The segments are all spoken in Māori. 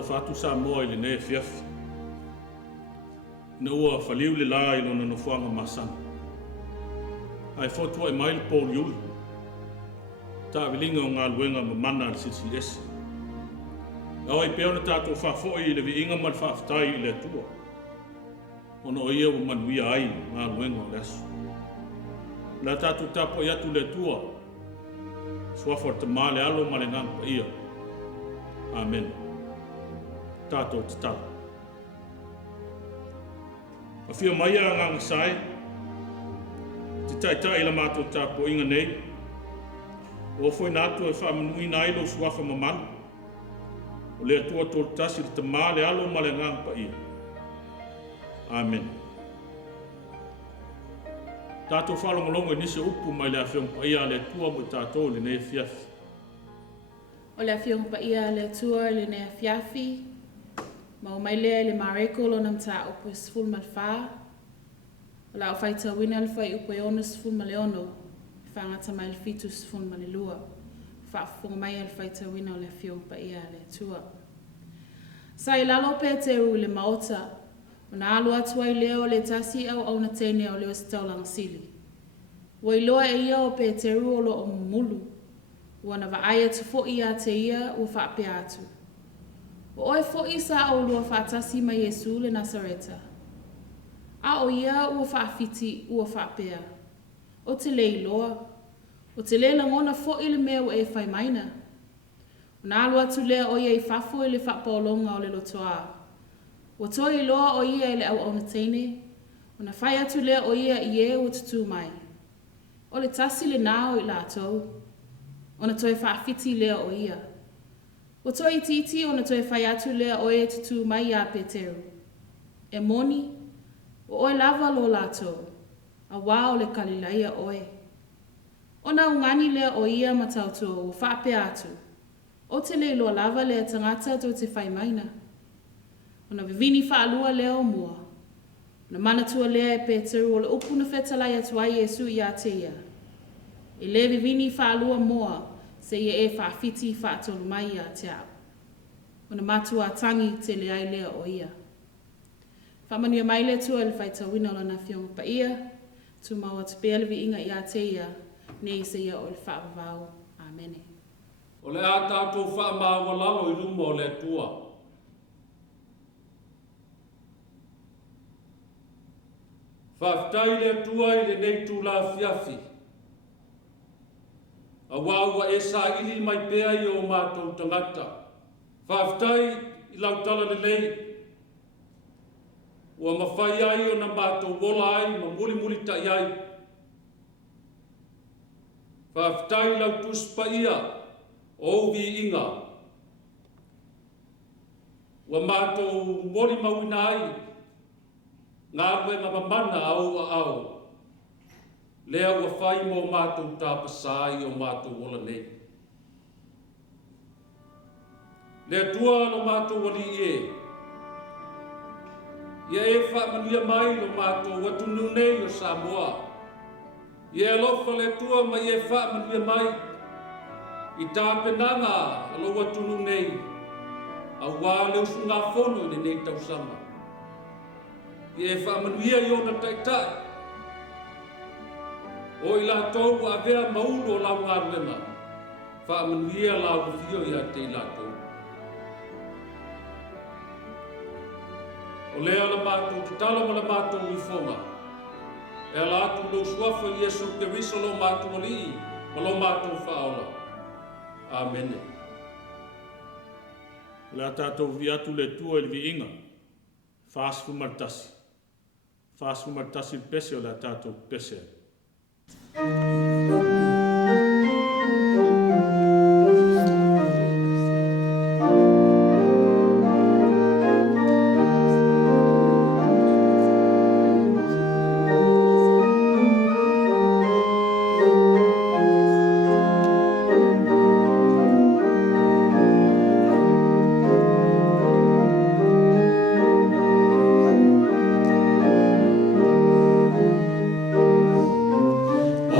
talofa atu Samoa i le ne fiafi. Na ua whaliu le la i lona nofuanga masana. Ai fotua i maile Paul Yuli. Ta awilinga o ngā luenga ma mana al sisi esi. Au ai peona tātou whafoi i le vi inga mal whaftai i le atua. Ono o ia o manuia ai ngā luenga o le asu. La tātou tapo i atu le atua. Suafar te male alo male ngampa ia. Amen. Tātou te tala. A whia mai a nganga sai. Te taitai la mātou tāpo inga nei. O foi nātu e whamanui na ilo suafa mamanu. O le atua tō tasi te male alo male ngampa ia. Amen. Tātou whalongolongo nise upu mai le awhiong pa ia le tua mo tātou le ne fiafi. O le awhiong pa ia le tua le ne fiafi. Ma o mai lea le mareko lo nam ta upu sful malwha. O la o whaita wina le whai upu e ono sful maleono. Whangata mai le fitu sful malelua. Whaafunga mai le whaita wina o le awhiong pa ia le tua. Sa i lalo pe te u le maota. O na alu atua i leo le tasi au na tene o leo sitaulang sili. Wa i loa e ia o pe te ru o lo o mulu. Wa na vaaya tu fo ia te ia o whaape atu. O oe fo isa o lua whaatasi mai Yesu le Nasareta. A o ia ua whaafiti ua whaapea. O te lei loa. O te lei langona fo i le mea o e whai maina. O na alu atu lea o ia i whafu i le whaapaolonga o le lotoa. O toi loa o ia i le au na teine. O na whai atu lea o ia i e o tutu mai. O le tasi le nao i la tau. O na toi whaafiti lea o ia. O toi titi o na toi whai atu lea o e tutu mai a Peteru. E moni, o oe lava lo lato, a wā o le kalilaia oe. O na ungani lea o ia matauto o whaape atu. O te le lo lava lea tangata do te whai maina. O na vivini whaalua lea o mua. O na manatua lea e Peteru o le upu na whetalai atu ai Yesu i a te ia. E le vivini whaalua mua, se ia e whaafiti whaatolu mai a te au. O na matua tangi te le ai lea o ia. Whamania mai le tua le whaita wina o na whionga pa ia, tu maua te pēle vi inga i a te ia, ne i se ia o le whaavavau. Amene. O le a tātou whaamawa lalo i ruma o le tua. Whaftai le tua i le nei tū la fiafi. A wāua e sa ili mai pēa i o mātou tangata. Whaftai i lautala le lei. Ua mawhai ai o na mātou wola ai, ma muli tai ai. Whaftai lautus pa ia, o vi inga. Ua mātou mori mawina ai, ngā ruenga mamana au. Lea ua whai mo mātou tāpasai o mātou wola nei. Lea tua no mātou wali e. Ia e whaamanuia mai no mātou watunu nei o Samoa. Ia e lofa le tua mai e whaamanuia mai. I tāpenanga alo watunu nei. A wā leo sunga whono ni nei tausama. Ia e whaamanuia i ona taitai. O i la tau a vea maulo lau ngā ruenga. Whaamanuia lau whio i a te i la tau. O lea la mātou te tala ma la mātou i whonga. E la atu lo suafa i Yesu ke risa lo mātou ali, ma lo mātou whaola. Amen. La tātou vi atu le tua i vi inga. Whaasfu martasi. Whaasfu martasi pese o la tātou pese.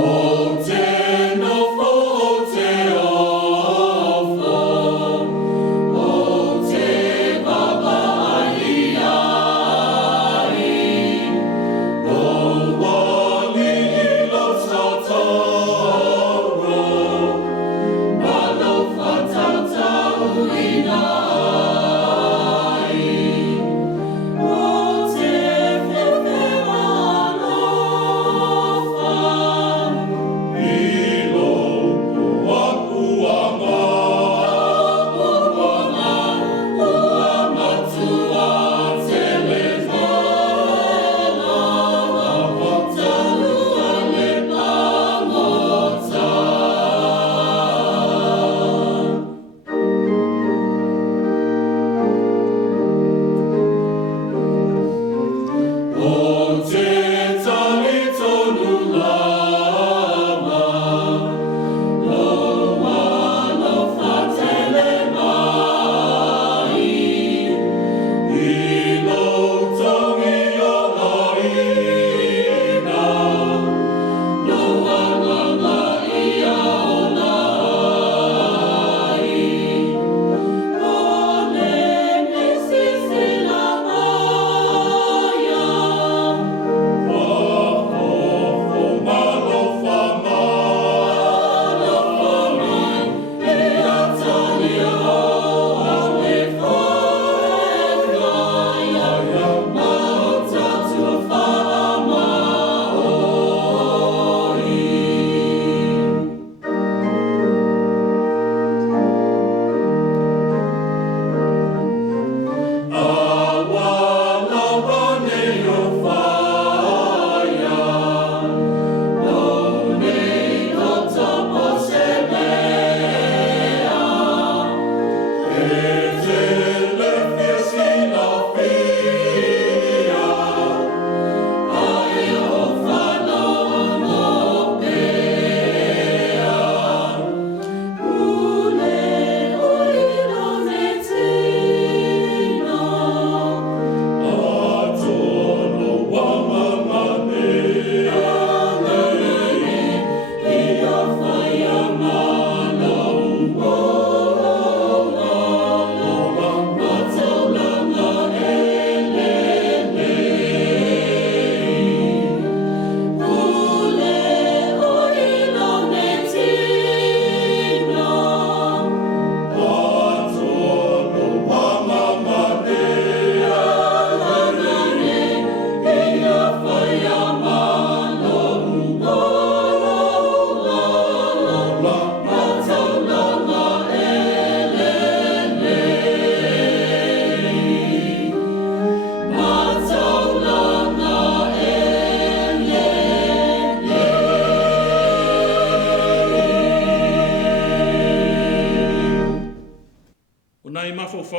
Oh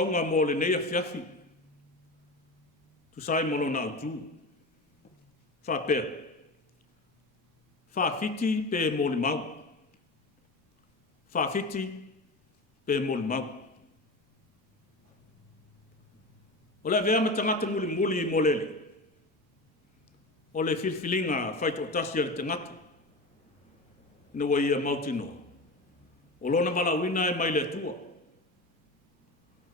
whaunga mo le nei a fiafi. Tu sai mo lona au tu. Whapea. Whawhiti pe mo le mau. Whawhiti pe mo le mau. O le vea ma tangata muli muli I mo lele. O le filfilinga whaito tasi le tangata. Na wa ia mautino. O lona wala wina e mai le tua.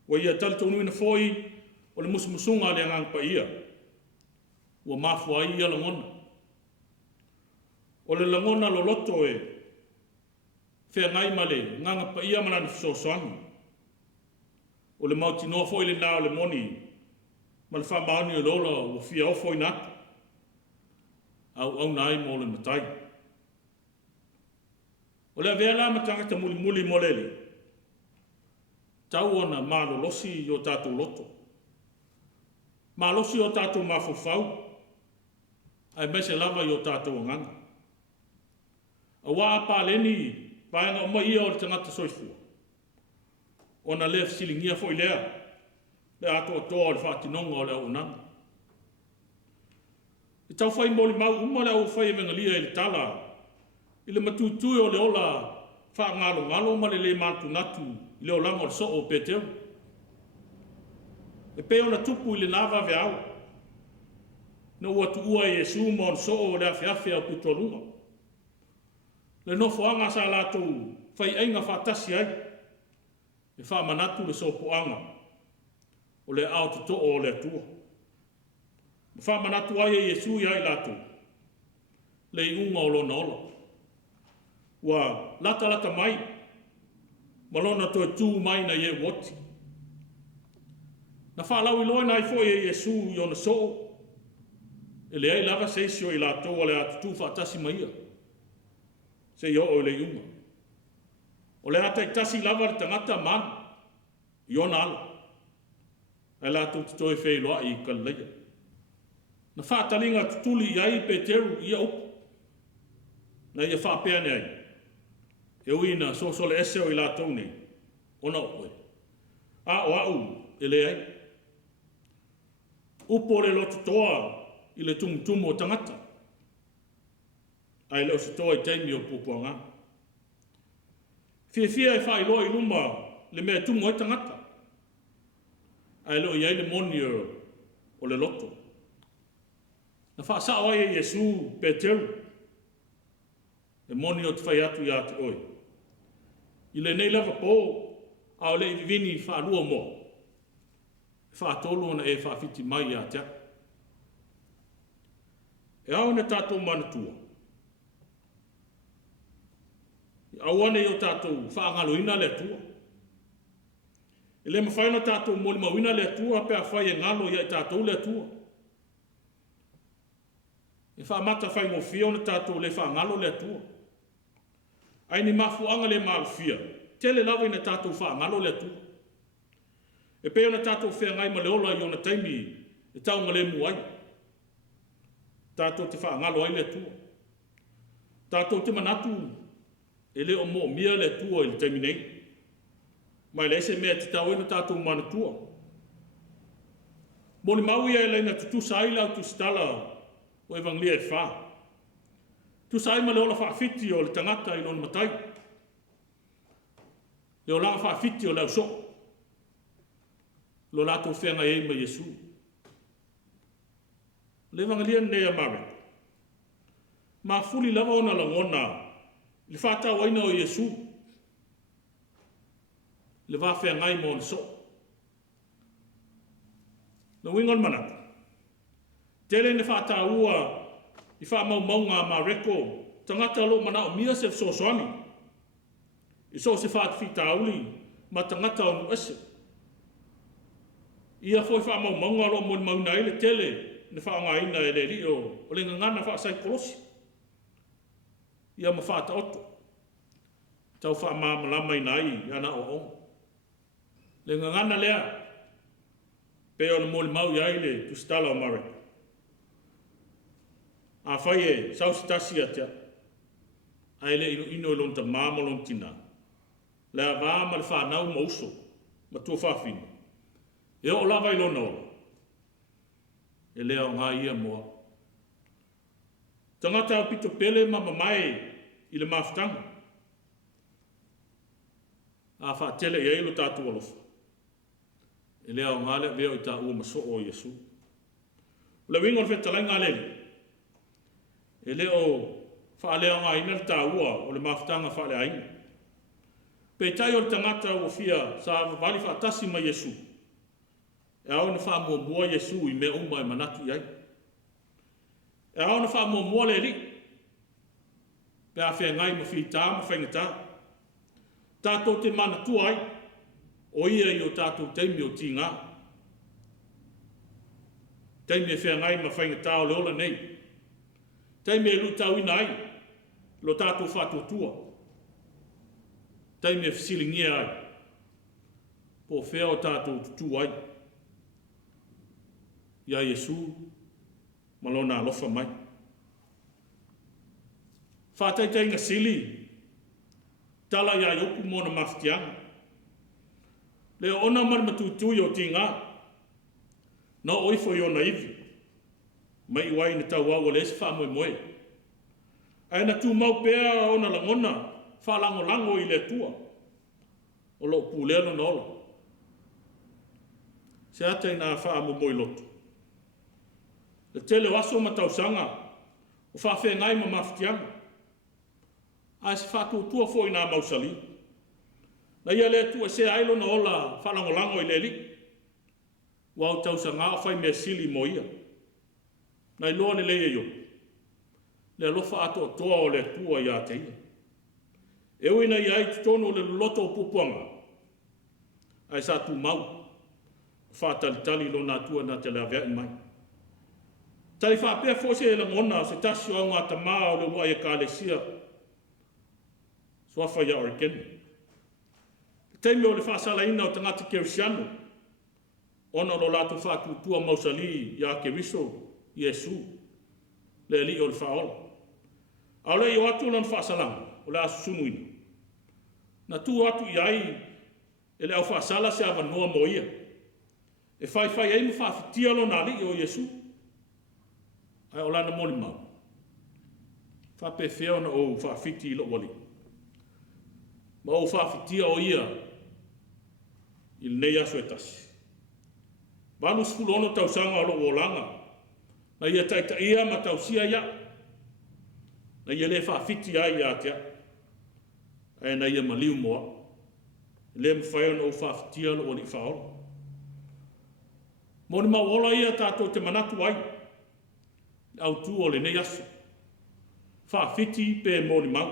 Wa ia tali tonu ina foi o le musumusunga le angang pa ia. Wa mafua ia langona. O le langona lo loto e whea ngai male nganga pa ia mana ni fisosoangi. O le mautino foi le nao le moni ma le whamaoni o lola o fia o foi natu. Au nai mo le matai. O le avea la matangata muli muli molele. Tau ona malo losi o tātou loto. Ma losi o tātou mafufau. Ai mese lava I o tātou nganga. A wā pāleni paenga o mai ia o le tangata soifua. Ona le fsilingia foi lea. Le ato o toa le whātinonga o le au nanga. I tau whai moli mau uma le au whai mengalia I le tala. I le matutui o le ola wha ngalo ma le mātu natu I le olanga o le so o peteu. E pe ona tupu I le nava ve au. Na ua tu ua Yesu mo on so o le afiafi au putolunga. Le nofo anga sa lātou whai ainga whātasi ai. E wha manatu le sopo anga. O le au tuto o le tua. Wha manatu ai Yesu I ai lātou. Le unga o lona ola. Wa lata mai. Malona to tū mai na ye woti. Na whaalau I loa nai fo Yesu I ona so. E le ai lava seisio I lātou o le atu tū whaatasi maia. Se yo o le unga. O le hata I tasi lava le tangata man. I ona ala. Ai lātou tuto e whei loa I kalaia. Na whaatalinga tutuli I ai pe teru I au. Na ia whaapea ne ai. E uina so le ese o I lātou nei. Ona oe. A o au e le ai. Upo le loto toa I le tumutumu o tangata. Ai le o se toa I taimi o pupuanga. Fia e whai loa I luma le mea tumu o tangata. Ai leo iai le moni o le loto. Na wha sa oai e Yesu Peteru. Le moni o te whai atu I ate oi. I le nei lava po a o le I vini wha lua mo. Wha tolu ona e wha fiti mai a tea. E au na tātou manatua. Au ane o tātou wha angaloina le tua. E le mawhaina tātou moli mawina le tua pe a whai e ngalo I tātou le tua. E wha mata whai mo fia ona tātou le wha ngalo le tua. Ai ni mafuanga le malfia. Tele lawa ina tātou wha ngalo le tua. E pe ona tātou whea ngai ma le ola I ona taimi e tau ngale muai. Tātou te wha ngalo ai le tua. Tātou te manatu e le o mo mia le tua I le taimi nei. Mai le se mea te tau ina tātou manatua. Moni maui e leina tutu saila au tu stala o evanglia e wha. Tu saima le ola whaafiti o le tangata I lona matai. Le o langa whaafiti o le au so. Lo lato whenga e ma Yesu. Le evanglia nea mare. Ma fuli lava ona langona. Le whata waina o Yesu. Le whawhea ngai mo on so. Na wingon manata. Tele ne whata ua I wha maunga ma reko. Tangata lo mana o mia se so soani. I so se wha whita auli. Ma tangata o nuese. Ia foi wha maunga lo mo mauna ele tele. Ne wha ngā ina e le rio. O le ngana wha sai kolosi. Ia ma wha ta oto. Tau wha mamalama I nai. Ia na o onga. Le ngana lea. Pe ona moli mau I aile tu stala o mareka. A whai e sausitasi atea. Aile ino ilonta māma lon tina. Le a vāma le whanau mauso. Ma tua whawhina. E o lava ilona o. E lea o ngā ia moa. Tangata o pito pele mamamai i le mafutanga. A whaatele i eilo tātu alofa. E lea o ngā lea veo i tā ua maso o Yesu. Le wingo le whetalain ngā lele. E lea o whaalea ngā ina le tā ua o le mafutanga whaalea ina. Pei tai o le tangata o fia sa wali whaatasi ma Yesu. E au na wha mua Yesu i mea uma e manatu iai. E au na wha mua le li. Pe a whea ngai ma whi tā ma whaingata. Tātou te mana tua ai. O ia i o tātou teimi o tī ngā. Teimi e whea ngai ma whaingata o le ola nei. Teimi e lutau ina ai. Lo tātou whātou tua. Teimi e whisilingia ai. Po whea o tātou tutu ai. Ia Yesu, malona alofa mai. Whātaitai ngā sili, tala ia yoku mōna maftianga. Leo ona marumatutui o tī ngā, na oifo i ona iwi. Mai iwai na tau au o lesi wha moe moe. Ai na tū mau pēa ona langona, wha lango lango i le tua. O lo pūlelo na ola. Se atai nā wha mo moe lotu. Le tele waso ma tausanga, o whawhea ngai ma maftianga. Ai se whātua fo i nā mausali. Na ia le tua se ailo na ola whalango lango i le li. Wau tausanga o whai mea sili mo ia. Na i loa le leia yo. Le alofa ato toa o le tua i a te ia. E ui na i ai tutono le loto o pupuanga. Ai sa tu mau. Whātalitali lo nā tua na te lea vea i mai. Tai whapea fose e langona se tasio au ngā tamā o le ua e kālesia. Swafa ia orikeni. Teime o le whaasala ina o tangata kerisiano. Ona lo latu whātutua mausali ia keriso, Yesu. Le li o le whaola. Au le i o atu lan whaasalanga, o le asusunu ina. Na tu atu i ai, e le au whaasala se awa noa mo ia. E whai ei mo whaafitia lo nā li o Yesu. Ai o lana moli mau. Whape whea na o whaafiti i lo wali. Ma o whaafitia o ia i nei aso e tasi. Wanu spulono tausanga o lo o langa. Na ia taita ia ma tausia ia. Na ia le whaafiti ai ia tea. Ai na ia maliu moa. Le mwhai o whaafitia lo wali whaola. Moni ma wola ia tātou te manatu ai. Au tu o le nei aso. Whaafiti pe moni mau.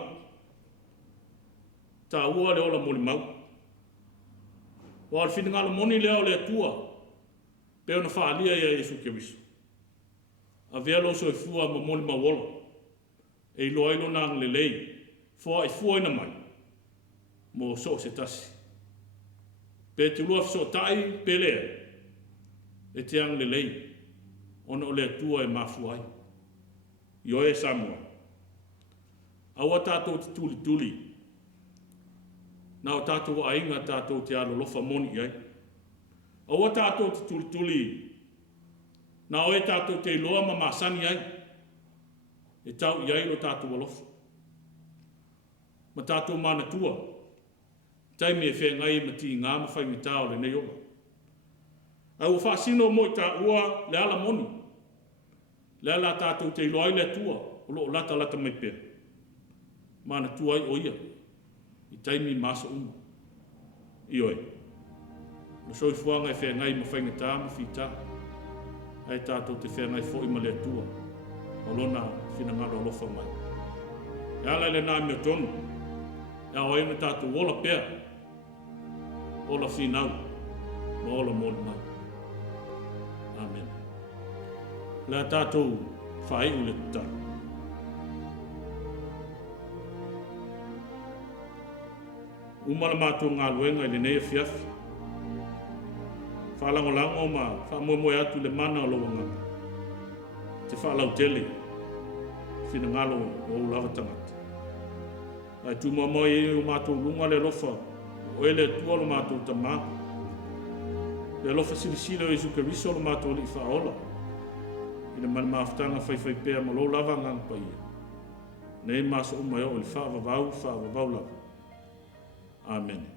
Tā ua le ola moni mau. Wa al fina ngalo moni leo le tua. Pe ona whaalia ia Yesu Keriso. A vea lo so e fua ma moni mau ola. E ilo ailo nang le lei. Fua e fua ina mai. Mo so se tasi. Pe te lua so tai pe lea. E te ang le lei. Ona o le tua e mafuai. Io e Samoa. Awa tātou te tuli tuli. Na o tātou a inga tātou te alo lofa moni iai. Awa tātou te tuli tuli. Na o e tātou te iloa ma masani ai. E tau iai lo tātou alofa. Ma tātou mana tua. Taimi e whea ngai ma ti ngā ma whai mi tāo le nei ola. Au whaasino mo i tā ua le ala moni. Le ala tātou te iloa i le tua. O lo lata lata mai pēr. Mana tua i o ia. I taimi masa uma. I oe. Na soi fuanga e whea ngai ma whainga tā ma whita. Ai tātou te whea ngai fo i ma le tua. O lona whina ngaro alofa mai. E ala le nā mea tonu. E oe na tātou ola pēr. Ola whinau. Ma ola mōna mai. Amen. La tātou whae ule tātou. Umala mātou ngā luenga i le nei fiafi. Whalangolango ma whamoemoe atu le mana o loa ngata. Te whalau tele. Whina ngalo o ulawa tangata. Ai tu mamoe i o mātou lunga le rofa. O ele tua lo mātou tamā. Le alofa silisili o Iesu Keriso lo mātou li whaola. Ina man maafutanga whaiwhai pēr ma lo lava ngang pa ia. Nei maso umai o li whaavavau lava. Amen.